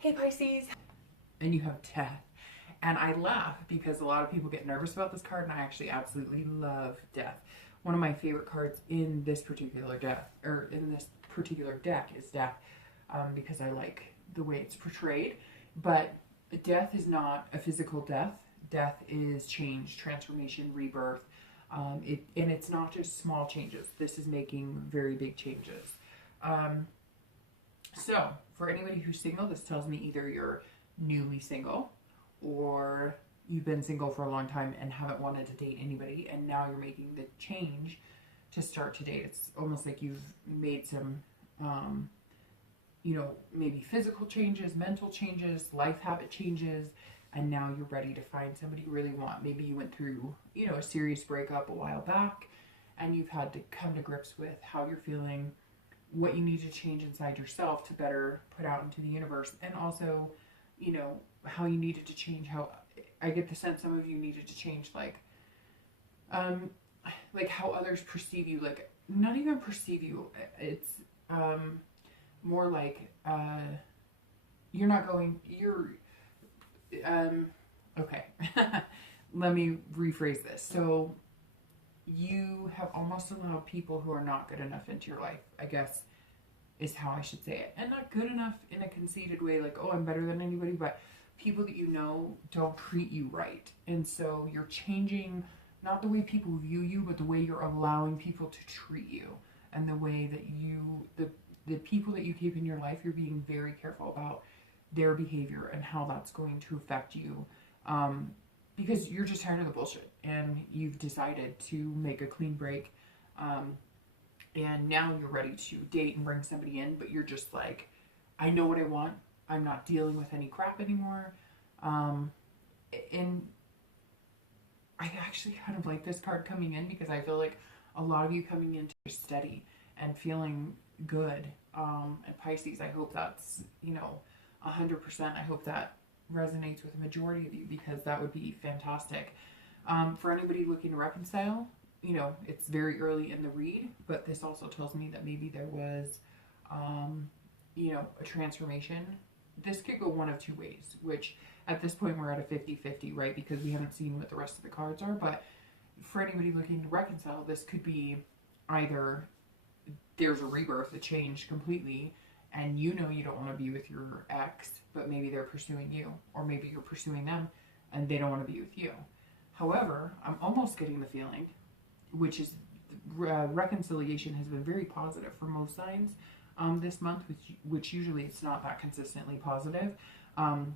Hey Pisces, and you have death. And I laugh because a lot of people get nervous about this card, and I actually absolutely love death. One of my favorite cards in this particular deck, is death, because I like the way it's portrayed. But death is not a physical death. Death is change, transformation, rebirth. And it's not just small changes. This is making very big changes. So, for anybody who's single, this tells me either you're newly single or you've been single for a long time and haven't wanted to date anybody, and now you're making the change to start to date. It's almost like you've made some, maybe physical changes, mental changes, life habit changes, and now you're ready to find somebody you really want. Maybe you went through, a serious breakup a while back, and you've had to come to grips with how you're feeling, what you need to change inside yourself to better put out into the universe, and also, how you needed to change. How I get the sense some of you needed to change, like how others perceive you, like not even perceive you. It's more like okay. Let me rephrase this. So you have almost allowed people who are not good enough into your life, I guess is how I should say it. And not good enough in a conceited way, like, oh, I'm better than anybody, but people that don't treat you right. And so you're changing not the way people view you, but the way you're allowing people to treat you, and the way that the people that you keep in your life, you're being very careful about their behavior and how that's going to affect you. Because you're just tired of the bullshit, and you've decided to make a clean break, and now you're ready to date and bring somebody in, but you're just like, I know what I want. I'm not dealing with any crap anymore. And I actually kind of like this card coming in, because I feel like a lot of you coming into steady and feeling good. And Pisces, I hope that's 100%. I hope that resonates with the majority of you, because that would be fantastic. For anybody looking to reconcile, it's very early in the read, but this also tells me that maybe there was, a transformation. This could go one of two ways, which at this point we're at a 50-50, right? Because we haven't seen what the rest of the cards are. But for anybody looking to reconcile, this could be either there's a rebirth, a change completely, and you don't want to be with your ex, but maybe they're pursuing you, or maybe you're pursuing them and they don't want to be with you. However, I'm almost getting the feeling, which is reconciliation has been very positive for most signs this month, which usually it's not that consistently positive. I'm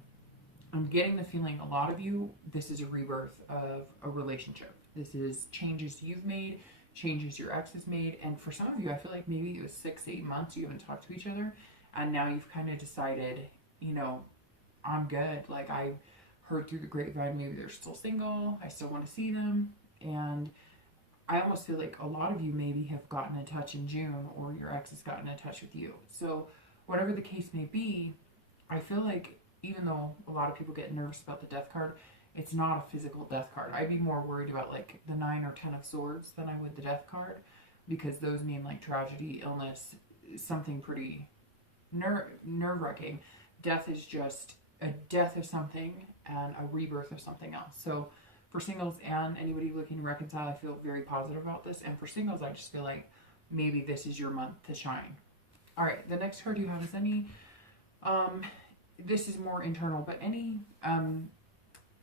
getting the feeling a lot of you, this is a rebirth of a relationship. This is changes you've made, changes your ex has made, and for some of you, I feel like maybe it was 6-8 months you haven't talked to each other, and now you've kind of decided, I'm good. Like, I heard through the grapevine, maybe they're still single, I still want to see them, and I almost feel like a lot of you maybe have gotten in touch in June, or your ex has gotten in touch with you. So whatever the case may be, I feel like even though a lot of people get nervous about the death card, it's not a physical death card. I'd be more worried about like the 9 or 10 of swords than I would the death card, because those mean like tragedy, illness, something pretty nerve-wracking. Death is just a death of something and a rebirth of something else. So for singles and anybody looking to reconcile, I feel very positive about this. And for singles, I just feel like maybe this is your month to shine. All right, the next card you have is this is more internal, but any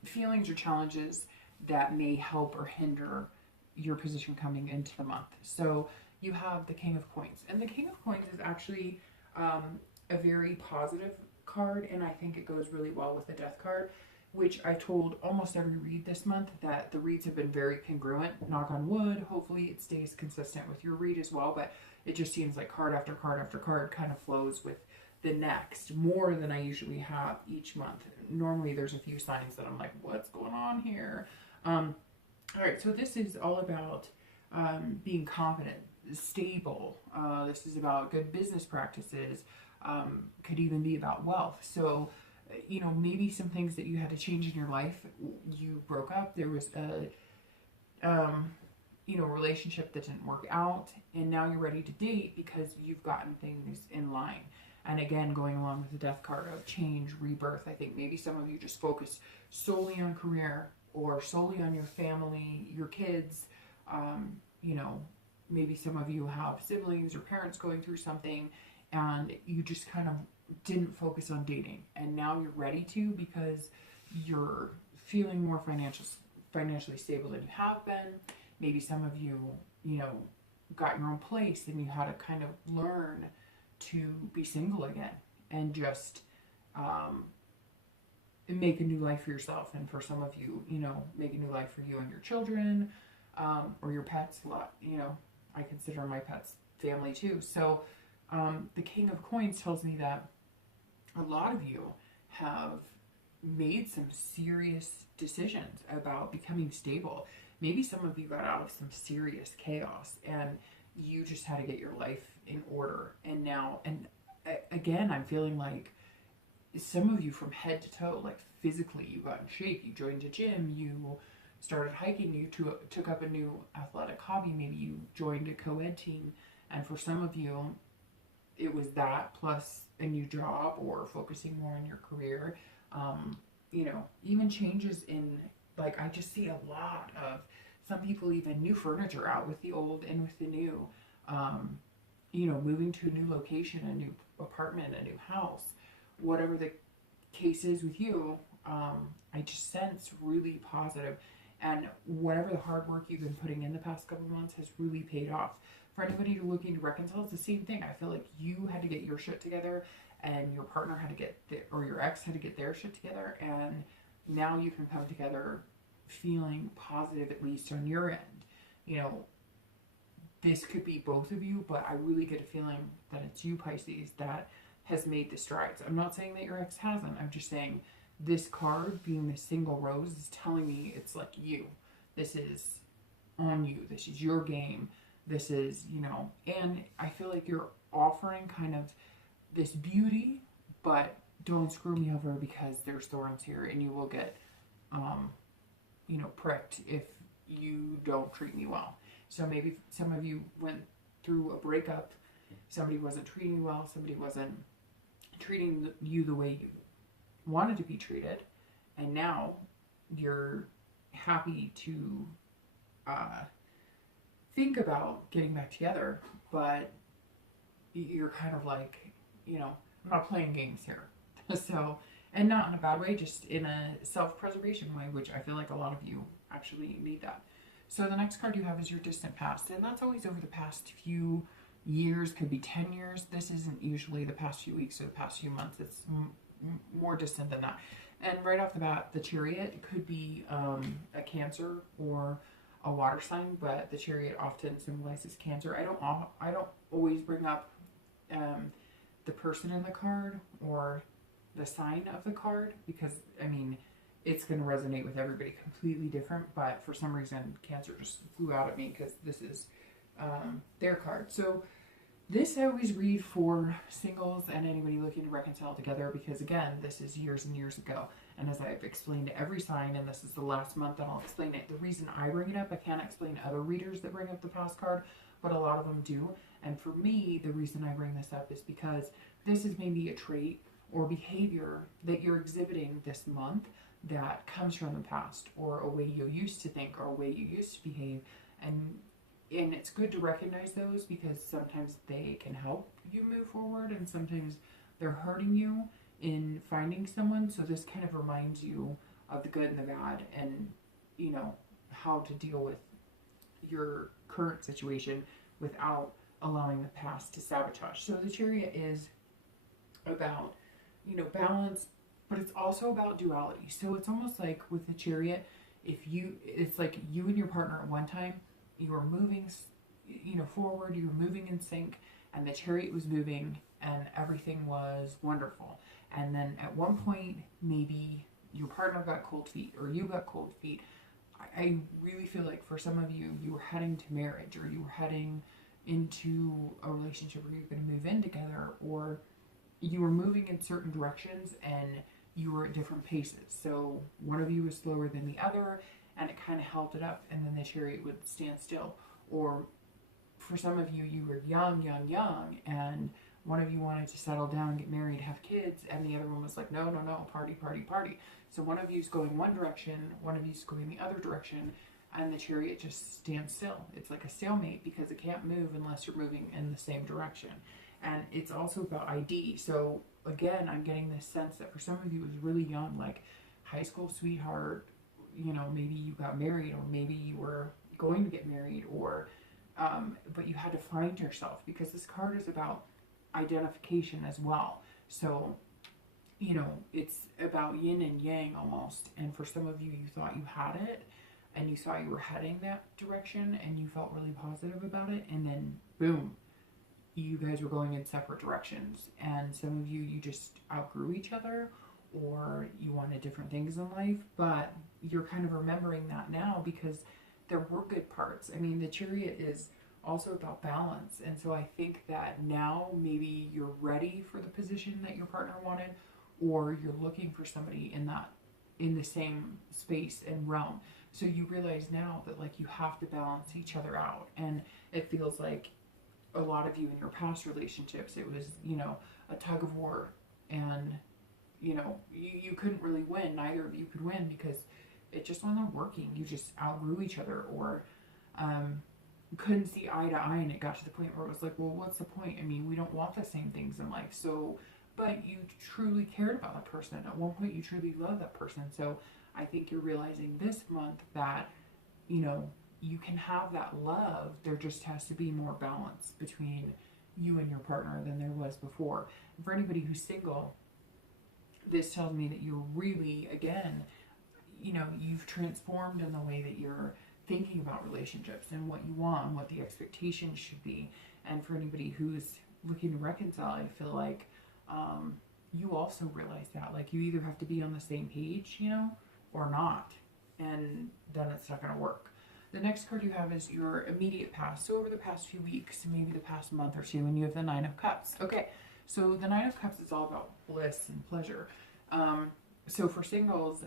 feelings or challenges that may help or hinder your position coming into the month. So you have the King of Coins, and the King of Coins is actually a very positive card, and I think it goes really well with the Death card, which I told almost every read this month that the reads have been very congruent. Knock on wood. Hopefully it stays consistent with your read as well, but it just seems like card after card after card kind of flows with the next more than I usually have each month. Normally there's a few signs that I'm like, what's going on here? All right, so this is all about being confident, stable. This is about good business practices. Could even be about wealth. So, maybe some things that you had to change in your life. You broke up. There was a relationship that didn't work out, and now you're ready to date because you've gotten things in line. And again, going along with the death card of change, rebirth, I think maybe some of you just focus solely on career or solely on your family, your kids. You know, maybe some of you have siblings or parents going through something, and you just kind of didn't focus on dating. And now you're ready to, because you're feeling more financially stable than you have been. Maybe some of you, you know, got your own place and you had to kind of learn to be single again and just make a new life for yourself. And for some of you, you know, make a new life for you and your children, or your pets. A lot, you know, I consider my pets family too. So the King of Coins tells me that a lot of you have made some serious decisions about becoming stable. Maybe some of you got out of some serious chaos and you just had to get your life in order. And now, and again, I'm feeling like some of you from head to toe, like physically, you got in shape, you joined a gym, you started hiking, you took up a new athletic hobby, maybe you joined a co-ed team. And for some of you, it was that plus a new job or focusing more on your career. You know, even changes in, like, I just see a lot of some people even new furniture out with the old and with the new, you know, moving to a new location, a new apartment, a new house, whatever the case is with you. I just sense really positive, and whatever the hard work you've been putting in the past couple of months has really paid off. For anybody who's looking to reconcile, it's the same thing. I feel like you had to get your shit together and your partner had to get, or your ex had to get their shit together, and now you can come together feeling positive, at least on your end. You know, this could be both of you, but I really get a feeling that it's you, Pisces, that has made the strides. I'm not saying that your ex hasn't. I'm just saying this card, being the single rose, is telling me it's like you. This is on you. This is your game. This is, you know, and I feel like you're offering kind of this beauty, but don't screw me over because there's thorns here and you will get, you know, pricked if you don't treat me well. So maybe some of you went through a breakup. Somebody wasn't treating you well. Somebody wasn't treating you the way you wanted to be treated. And now you're happy to think about getting back together, but you're kind of like, you know, I'm not playing games here. So, and not in a bad way, just in a self-preservation way, which I feel like a lot of you actually need that. So the next card you have is your distant past, and that's always over the past few years, could be 10 years. This isn't usually the past few weeks or the past few months. It's more distant than that. And right off the bat, the Chariot could be a Cancer or a water sign, but the Chariot often symbolizes Cancer. I don't always bring up the person in the card or the sign of the card, because I mean it's going to resonate with everybody completely different, but for some reason Cancer just flew out at me because this is their card. So this I always read for singles and anybody looking to reconcile together, because again, this is years and years ago, and as I've explained to every sign, and this is the last month that I'll explain it, the reason I bring it up, I can't explain to other readers that bring up the past card, but a lot of them do. And for me, the reason I bring this up is because this is maybe a trait or behavior that you're exhibiting this month that comes from the past, or a way you used to think, or a way you used to behave. And it's good to recognize those, because sometimes they can help you move forward and sometimes they're hurting you in finding someone. So this kind of reminds you of the good and the bad, and, you know, how to deal with your current situation without allowing the past to sabotage. So the Chariot is about, you know, balance, but it's also about duality. So it's almost like with the Chariot, it's like you and your partner at one time, you were moving, you know, forward, you were moving in sync, and the Chariot was moving and everything was wonderful. And then at one point, maybe your partner got cold feet or you got cold feet. I really feel like for some of you, you were heading to marriage, or you were heading into a relationship where you're going to move in together, or you were moving in certain directions and you were at different paces. So one of you was slower than the other, and it kind of held it up, and then the Chariot would stand still. Or for some of you, you were young, and one of you wanted to settle down, get married, have kids, and the other one was like, no, no, no, party, party, party. So one of you's going one direction, one of you's going the other direction, and the Chariot just stands still. It's like a stalemate because it can't move unless you're moving in the same direction. And it's also about ID. So again, I'm getting this sense that for some of you it was really young, like high school sweetheart, you know, maybe you got married, or maybe you were going to get married, or but you had to find yourself, because this card is about identification as well. So, you know, it's about yin and yang almost. And for some of you, you thought you had it, and you thought you were heading that direction, and you felt really positive about it, and then boom, you guys were going in separate directions. And some of you, you just outgrew each other, or you wanted different things in life, but you're kind of remembering that now because there were good parts. I mean, the Chariot is also about balance. And so I think that now maybe you're ready for the position that your partner wanted, or you're looking for somebody in the same space and realm. So you realize now that like you have to balance each other out. And it feels like a lot of you in your past relationships, it was, you know, a tug of war, and you know, you couldn't really win. Neither of you could win because it just wasn't working. You just outgrew each other, or couldn't see eye to eye, and it got to the point where it was like, well, what's the point? I mean, we don't want the same things in life. So, but you truly cared about that person. At one point, you truly loved that person. So I think you're realizing this month that, you know, you can have that love. There just has to be more balance between you and your partner than there was before. And for anybody who's single, this tells me that you're really, again, you know, you've transformed in the way that you're thinking about relationships and what you want and what the expectations should be. And for anybody who's looking to reconcile, I feel like you also realize that, like, you either have to be on the same page, you know, or not, and then it's not going to work. The next card you have is your immediate past. So over the past few weeks, maybe the past month or two, and you have the Nine of Cups. Okay, so the Nine of Cups is all about bliss and pleasure. So for singles,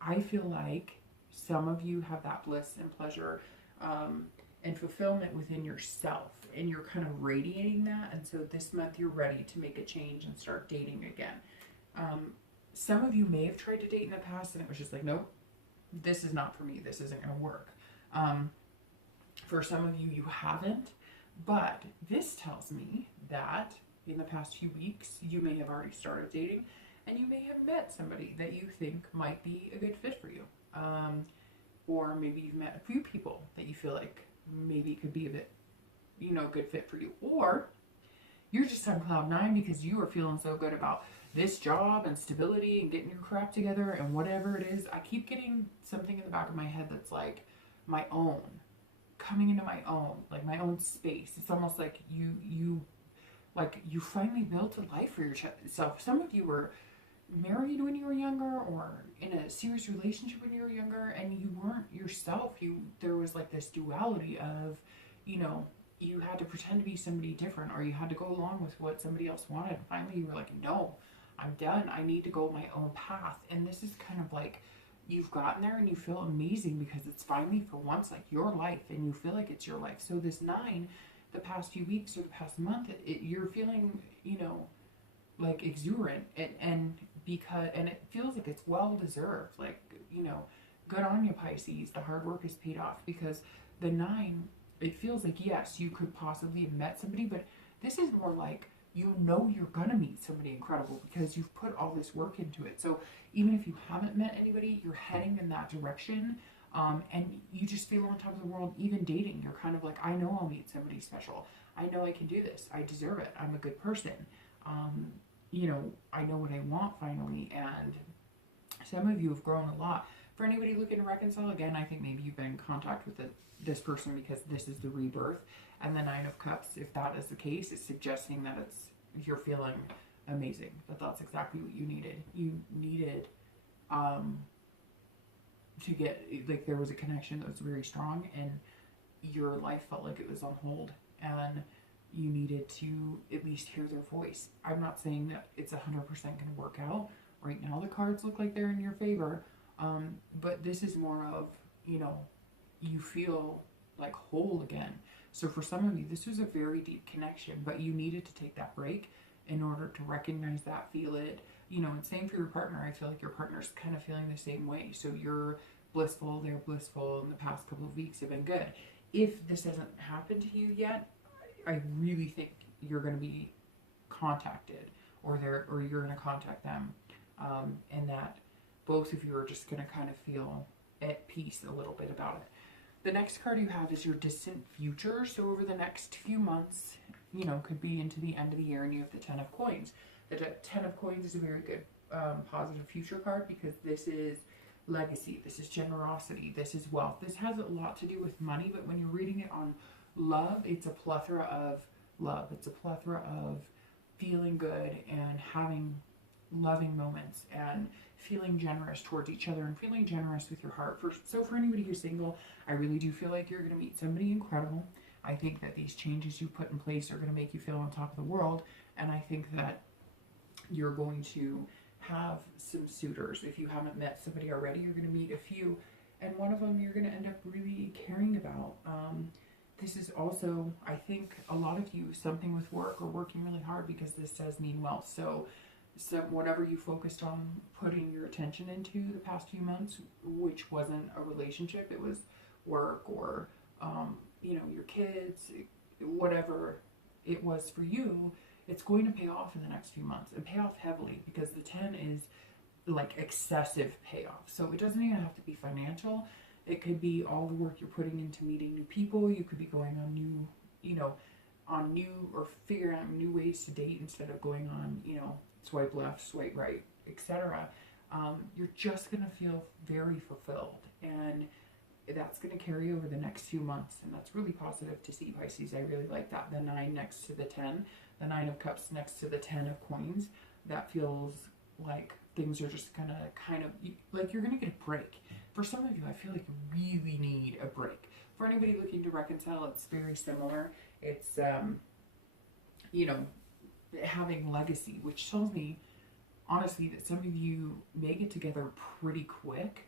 I feel like some of you have that bliss and pleasure and fulfillment within yourself, and you're kind of radiating that. And so this month you're ready to make a change and start dating again. Some of you may have tried to date in the past and it was just like, nope, this is not for me. This isn't going to work. For some of you, you haven't, but this tells me that in the past few weeks, you may have already started dating, and you may have met somebody that you think might be a good fit for you. Or maybe you've met a few people that you feel like maybe could be a bit, you know, good fit for you. Or you're just on cloud nine because you are feeling so good about this job and stability and getting your crap together and whatever it is. I keep getting something in the back of my head that's like my own, coming into my own, like my own space. It's almost like you finally built a life for yourself. Some of you were married when you were younger, or in a serious relationship when you were younger, and you weren't yourself. There was like this duality of, you know, you had to pretend to be somebody different, or you had to go along with what somebody else wanted. Finally, you were like, no, I'm done. I need to go my own path. And this is kind of like, you've gotten there and you feel amazing because it's finally for once like your life, and you feel like it's your life. So this nine, the past few weeks or the past month, you're feeling, you know, like exuberant, and it feels like it's well deserved. Like, you know, good on you, Pisces. The hard work is paid off, because the nine, it feels like, yes, you could possibly have met somebody, but this is more like, you know, you're gonna meet somebody incredible because you've put all this work into it. So even if you haven't met anybody, you're heading in that direction, and you just feel on top of the world. Even dating, you're kind of like, I know I'll meet somebody special. I know I can do this. I deserve it. I'm a good person. You know, I know what I want finally. And some of you have grown a lot. For anybody looking to reconcile, again, I think maybe you've been in contact with this person because this is the rebirth. And the Nine of Cups, if that is the case, is suggesting that you're feeling amazing. That's exactly what you needed. You needed to get, like, there was a connection that was very strong, and your life felt like it was on hold, and you needed to at least hear their voice. I'm not saying that it's 100% going to work out. Right now the cards look like they're in your favor, but this is more of, you know, you feel like whole again. So for some of you, this was a very deep connection, but you needed to take that break in order to recognize that, feel it, you know, and same for your partner. I feel like your partner's kind of feeling the same way. So you're blissful, they're blissful, and the past couple of weeks have been good. If this hasn't happened to you yet, I really think you're going to be contacted, or you're going to contact them, and that both of you are just going to kind of feel at peace a little bit about it. The next card you have is your distant future. So over the next few months, you know, could be into the end of the year, and you have the 10 of coins. The 10 of coins is a very good positive future card, because this is legacy, this is generosity, this is wealth. This has a lot to do with money, but when you're reading it on love, it's a plethora of love. It's a plethora of feeling good and having loving moments and feeling generous towards each other and feeling generous with your heart. So for anybody who's single, I really do feel like you're going to meet somebody incredible. I think that these changes you put in place are going to make you feel on top of the world, and I think that you're going to have some suitors. If you haven't met somebody already, you're going to meet a few, and one of them you're going to end up really caring about. This is also, I think, a lot of you, something with work or working really hard, because this does mean wealth. So whatever you focused on putting your attention into the past few months, which wasn't a relationship, it was work or, you know, your kids, whatever it was for you, it's going to pay off in the next few months, and pay off heavily, because the 10 is like excessive payoff. So it doesn't even have to be financial. It could be all the work you're putting into meeting new people. You could be going on new, you know, or figuring out new ways to date instead of going on, you know, swipe left, swipe right, etc. You're just going to feel very fulfilled, and that's going to carry over the next few months, and that's really positive to see, Pisces. I really like that. The 9 next to the 10, the 9 of cups next to the 10 of coins, that feels like things are just going to kind of, like you're going to get a break. For some of you, I feel like you really need a break. For anybody looking to reconcile, it's very similar. It's, you know, having legacy, which tells me, honestly, that some of you may get together pretty quick,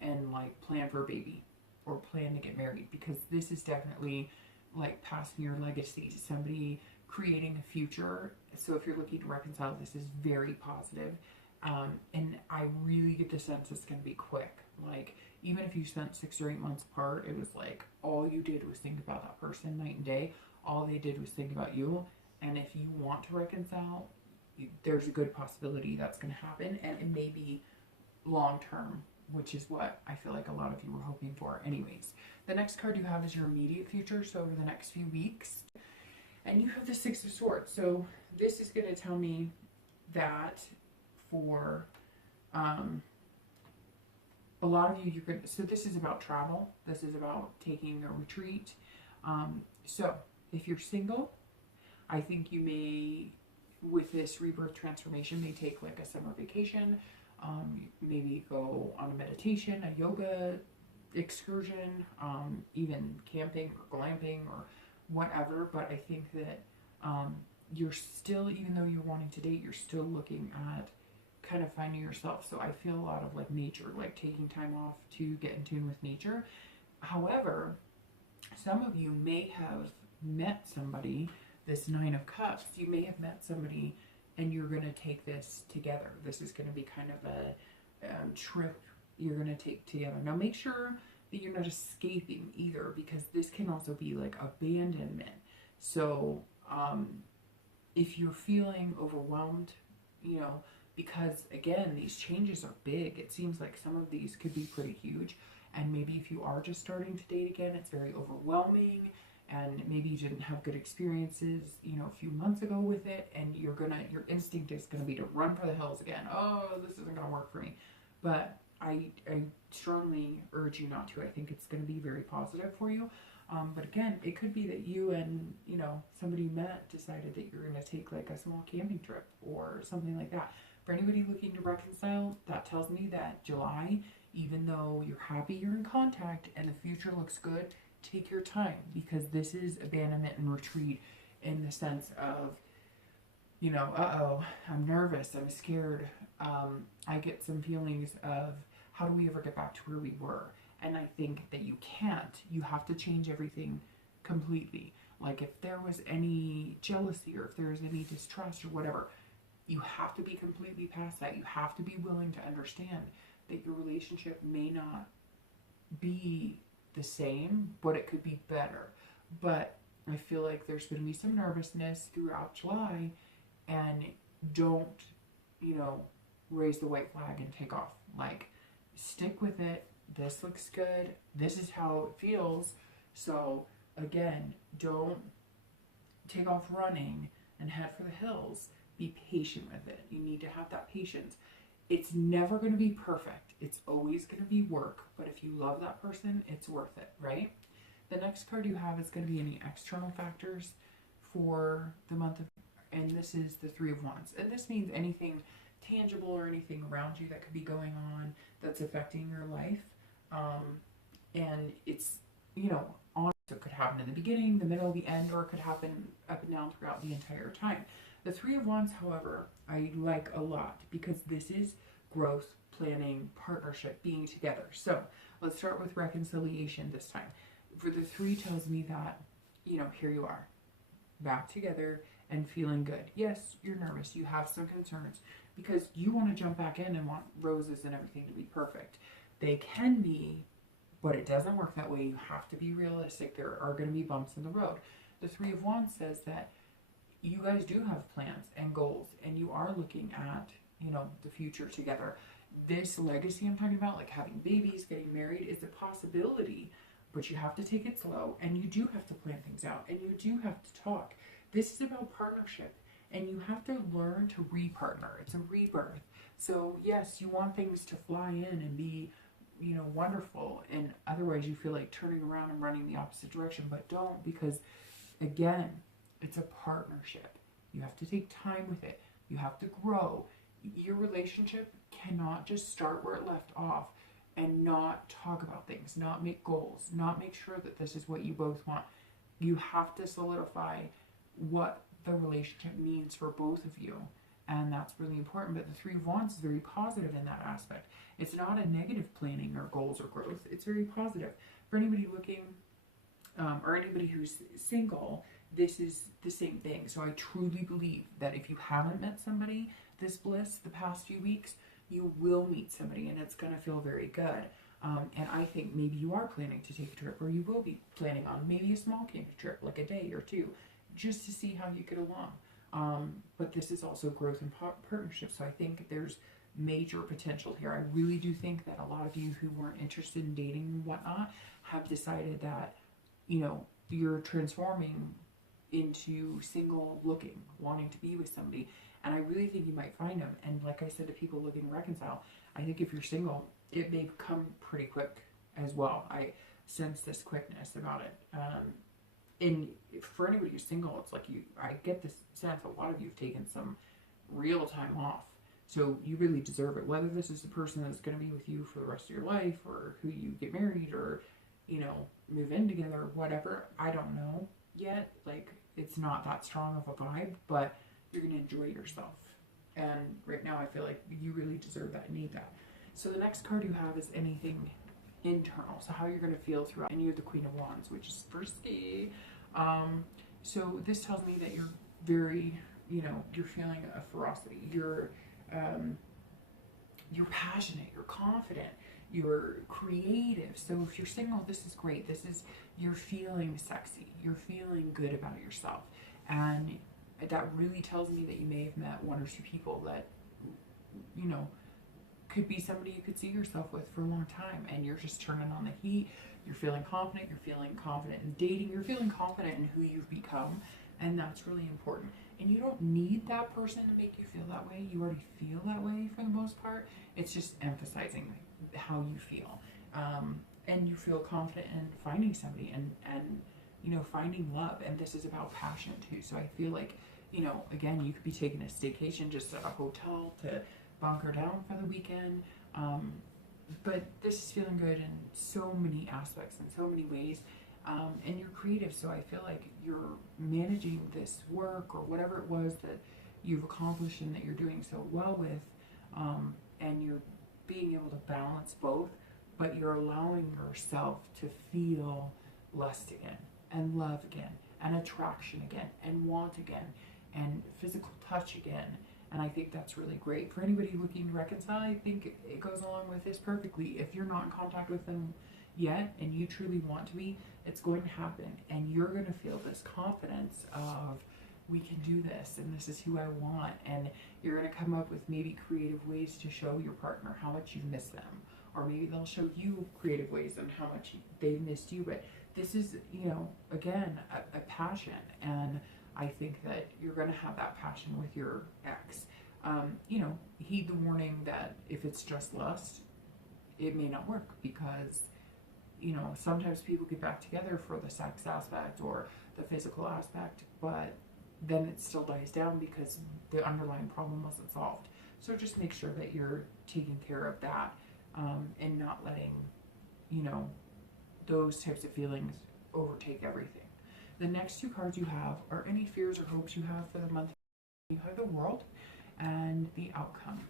and like plan for a baby or plan to get married, because this is definitely like passing your legacy to somebody, creating a future. So if you're looking to reconcile, this is very positive. And I really get the sense it's going to be quick. Like, even if you spent 6 or 8 months apart, it was like all you did was think about that person night and day. All they did was think about you. And if you want to reconcile, there's a good possibility that's going to happen, and it may be long term, which is what I feel like a lot of you were hoping for. Anyways, the next card you have is your immediate future, so over the next few weeks. And you have the 6 of Swords. So this is going to tell me that for a lot of you, you're going to, so this is about travel. This is about taking a retreat. So if you're single, I think you may, with this rebirth transformation, may take like a summer vacation, maybe go on a meditation, a yoga excursion, even camping or glamping or whatever. But I think that you're still, even though you're wanting to date, you're still looking at kind of finding yourself. So I feel a lot of like nature, like taking time off to get in tune with nature. However, some of you may have met somebody, this 9 of Cups, you may have met somebody and you're going to take this together. This is going to be kind of a trip you're going to take together. Now make sure that you're not escaping either, because this can also be like abandonment. So if you're feeling overwhelmed, you know, because again, these changes are big. It seems like some of these could be pretty huge. And maybe if you are just starting to date again, it's very overwhelming, and maybe you didn't have good experiences, you know, a few months ago with it, and your instinct is gonna be to run for the hills again. Oh, this isn't gonna work for me. But I strongly urge you not to. I think it's gonna be very positive for you. But again, it could be that you and, you know, somebody you met decided that you're gonna take like a small camping trip or something like that. For anybody looking to reconcile, that tells me that July, even though you're happy you're in contact and the future looks good, take your time, because this is abandonment and retreat in the sense of, you know, uh-oh, I'm nervous, I'm scared. I get some feelings of, how do we ever get back to where we were? And I think that you can't. You have to change everything completely. Like if there was any jealousy or if there was any distrust or whatever, you have to be completely past that. You have to be willing to understand that your relationship may not be the same, but it could be better. But I feel like there's going to be some nervousness throughout July, and don't, you know, raise the white flag and take off. Like, stick with it. This looks good. This is how it feels. So, again, don't take off running and head for the hills. Be patient with it. You need to have that patience. It's never going to be perfect. It's always going to be work. But if you love that person, it's worth it, right? The next card you have is going to be any external factors for the month of, and this is the Three of Wands. And this means anything tangible or anything around you that could be going on that's affecting your life. And it's, you know, so it could happen in the beginning, the middle, the end, or it could happen up and down throughout the entire time. The Three of Wands, however, I like a lot because this is growth, planning, partnership, being together. So let's start with reconciliation this time. For the Three tells me that, you know, here you are, back together and feeling good. Yes, you're nervous. You have some concerns because you want to jump back in and want roses and everything to be perfect. They can be, but it doesn't work that way. You have to be realistic. There are going to be bumps in the road. The Three of Wands says that you guys do have plans and goals, and you are looking at, you know, the future together. This legacy I'm talking about, like having babies, getting married, is a possibility, but you have to take it slow, and you do have to plan things out, and you do have to talk. This is about partnership, and you have to learn to re-partner. It's a rebirth. So yes, you want things to fly in and be, you know, wonderful, and otherwise you feel like turning around and running the opposite direction, but don't, because again, it's a partnership. You have to take time with it. You have to grow. Your relationship cannot just start where it left off and not talk about things, not make goals, not make sure that this is what you both want. You have to solidify what the relationship means for both of you. And that's really important. But the Three of Wands is very positive in that aspect. It's not a negative planning or goals or growth. It's very positive. For anybody looking, or anybody who's single, this is the same thing. So I truly believe that if you haven't met somebody this bliss the past few weeks, you will meet somebody, and it's going to feel very good. And I think maybe you are planning to take a trip, or you will be planning on maybe a small camping trip, like a day or two, just to see how you get along. But this is also growth and partnership. So I think there's major potential here. I really do think that a lot of you who weren't interested in dating and whatnot have decided that, you know, you're transforming into single looking, wanting to be with somebody. And I really think you might find them. And like I said to people looking to reconcile, I think if you're single, it may come pretty quick as well. I sense this quickness about it. And for anybody who's single, it's like I get this sense a lot of you have taken some real time off. So you really deserve it. Whether this is the person that's going to be with you for the rest of your life, or who you get married, or, you know, move in together, whatever, I don't know yet. Like, it's not that strong of a vibe, but you're going to enjoy yourself. And right now I feel like you really deserve that and need that. So the next card you have is anything internal. So how you're going to feel throughout. And you have the Queen of Wands, which is frisky. So this tells me that you're very, you know, you're feeling a ferocity. You're passionate. You're confident. You're creative. So if you're single, this is great. This is, you're feeling sexy. You're feeling good about yourself. And that really tells me that you may have met one or two people that, you know, could be somebody you could see yourself with for a long time, and you're just turning on the heat. You're feeling confident. You're feeling confident in dating. You're feeling confident in who you've become, and that's really important. And you don't need that person to make you feel that way. You already feel that way for the most part. It's just emphasizing how you feel, and you feel confident in finding somebody and you know, finding love. And this is about passion too. So I feel like, you know, again, you could be taking a staycation just at a hotel to bunker down for the weekend. But this is feeling good in so many aspects, in so many ways. And you're creative. So I feel like you're managing this work or whatever it was that you've accomplished and that you're doing so well with. And you're being able to balance both, but you're allowing yourself to feel less in. and love again, and attraction again, and want again, and physical touch again. And I think that's really great. For anybody looking to reconcile, I think it goes along with this perfectly. If you're not in contact with them yet and you truly want to be, it's going to happen. And you're going to feel this confidence of, we can do this, and this is who I want. And you're going to come up with maybe creative ways to show your partner how much you miss them. Or maybe they'll show you creative ways on how much they've missed you. But this is, you know, again, a passion. And I think that you're going to have that passion with your ex. You know, heed the warning that if it's just lust, it may not work, because, you know, sometimes people get back together for the sex aspect or the physical aspect, but then it still dies down because the underlying problem wasn't solved. So just make sure that you're taking care of that, and not letting, you know, those types of feelings overtake everything. The next two cards you have are any fears or hopes you have for the month. You have the World and the Outcome.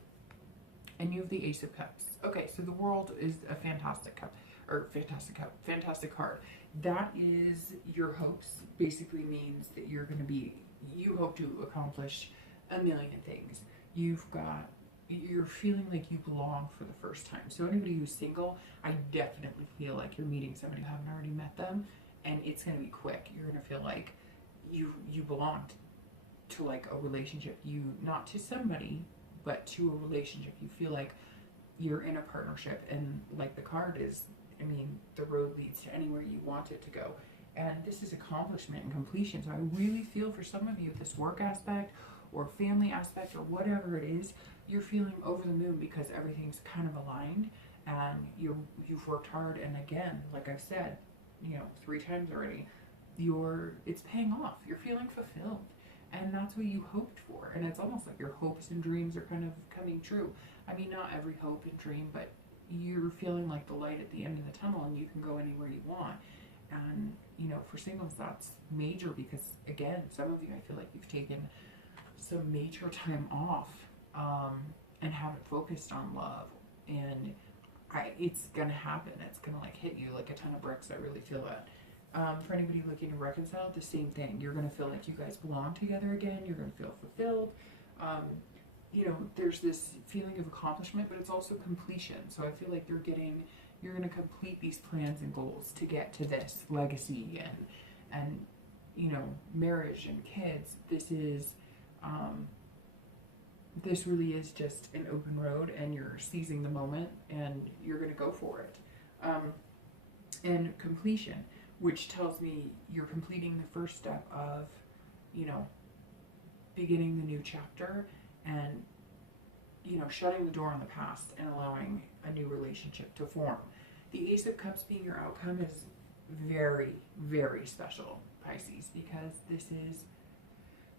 And you have the Ace of Cups. Okay, so the World is a fantastic card. That is your hopes. Basically means that you're going to be, you hope to accomplish a million things. You're feeling like you belong for the first time. So anybody who's single, I definitely feel like you're meeting somebody who haven't already met them, and it's going to be quick. You're going to feel like you belong to like a relationship. You, not to somebody, but to a relationship. You feel like you're in a partnership, and like the card is, I mean, the road leads to anywhere you want it to go. And this is accomplishment and completion. So I really feel for some of you, this work aspect or family aspect or whatever it is, you're feeling over the moon because everything's kind of aligned, and you've worked hard. And again, like I've said, you know, 3 times already, it's paying off. You're feeling fulfilled, and that's what you hoped for. And it's almost like your hopes and dreams are kind of coming true. I mean, not every hope and dream, but you're feeling like the light at the end of the tunnel, and you can go anywhere you want. And, you know, for singles, that's major, because again, some of you, I feel like you've taken some major time off, and haven't focused on love. And it's gonna happen. It's gonna like hit you like a ton of bricks. I really feel that. For anybody looking to reconcile, the same thing. You're gonna feel like you guys belong together again. You're gonna feel fulfilled. You know, there's this feeling of accomplishment, but it's also completion. So I feel like you're gonna complete these plans and goals to get to this legacy and you know, marriage and kids. This really is just an open road, and you're seizing the moment, and you're going to go for it. And completion, which tells me you're completing the first step of, you know, beginning the new chapter, and, you know, shutting the door on the past and allowing a new relationship to form. The Ace of Cups being your outcome is very, very special, Pisces, because this is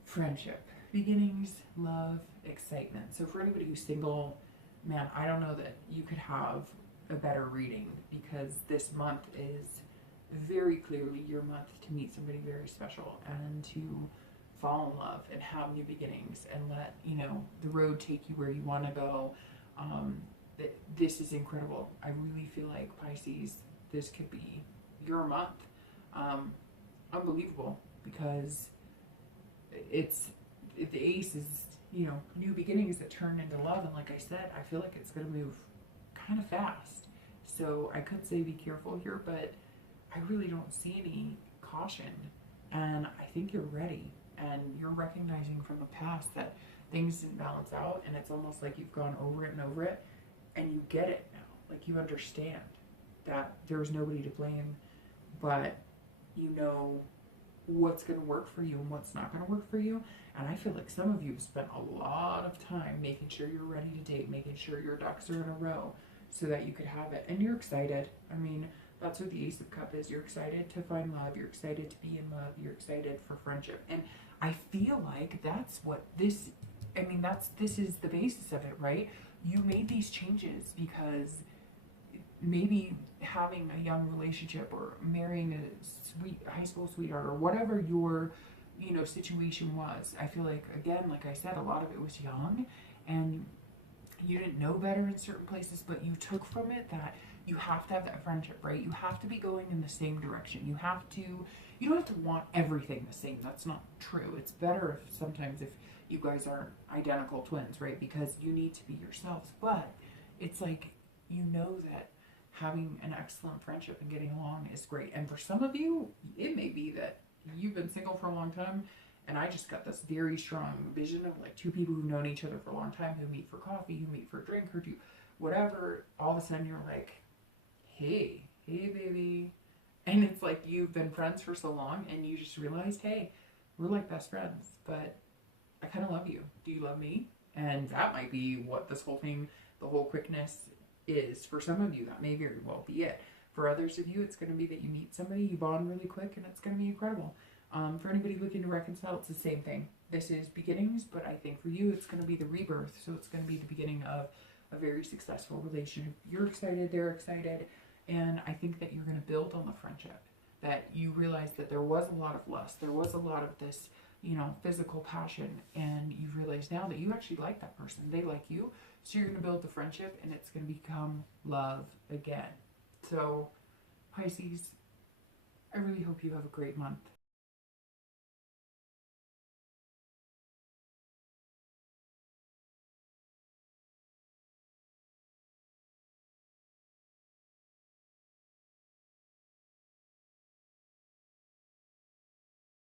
friendship, beginnings, love, excitement. So for anybody who's single, man, I don't know that you could have a better reading, because this month is very clearly your month to meet somebody very special and to fall in love and have new beginnings and let, you know, the road take you where you want to go. This is incredible. I really feel like, Pisces, this could be your month. Unbelievable, because the ace is, you know, new beginnings that turn into love. And like I said, I feel like it's going to move kind of fast. So I could say be careful here, but I really don't see any caution. And I think you're ready, and you're recognizing from the past that things didn't balance out, and it's almost like you've gone over it and over it, and you get it now. Like, you understand that there was nobody to blame, but you know what's going to work for you and what's not going to work for you. And I feel like some of you have spent a lot of time making sure you're ready to date, making sure your ducks are in a row so that you could have it. And you're excited. I mean, that's what the Ace of Cups is. You're excited to find love. You're excited to be in love. You're excited for friendship. And I feel like that's what this is the basis of it, right? You made these changes because maybe having a young relationship or marrying a sweet high school sweetheart or whatever your, you know, situation was. I feel like, again, like I said, a lot of it was young, and you didn't know better in certain places, but you took from it that you have to have that friendship, right? You have to be going in the same direction. You don't have to want everything the same. That's not true. It's better if sometimes if you guys aren't identical twins, right? Because you need to be yourselves. But it's like, you know that having an excellent friendship and getting along is great. And for some of you, it may be that you've been single for a long time, and I just got this very strong vision of like two people who've known each other for a long time, who meet for coffee, who meet for a drink, or do whatever. All of a sudden you're like, hey baby. And it's like you've been friends for so long and you just realized, hey, we're like best friends, but I kind of love you. Do you love me? And that might be what this whole thing, the whole quickness is. For some of you, that may very well be it. For others of you, it's going to be that you meet somebody, you bond really quick, and it's going to be incredible. For anybody looking to reconcile, it's the same thing. This is beginnings, but I think for you, it's going to be the rebirth. So it's going to be the beginning of a very successful relationship. You're excited, they're excited, and I think that you're going to build on the friendship. That you realize that there was a lot of lust, there was a lot of this, physical passion, and you realize now that you actually like that person. They like you, so you're going to build the friendship, and it's going to become love again. So, Pisces, I really hope you have a great month.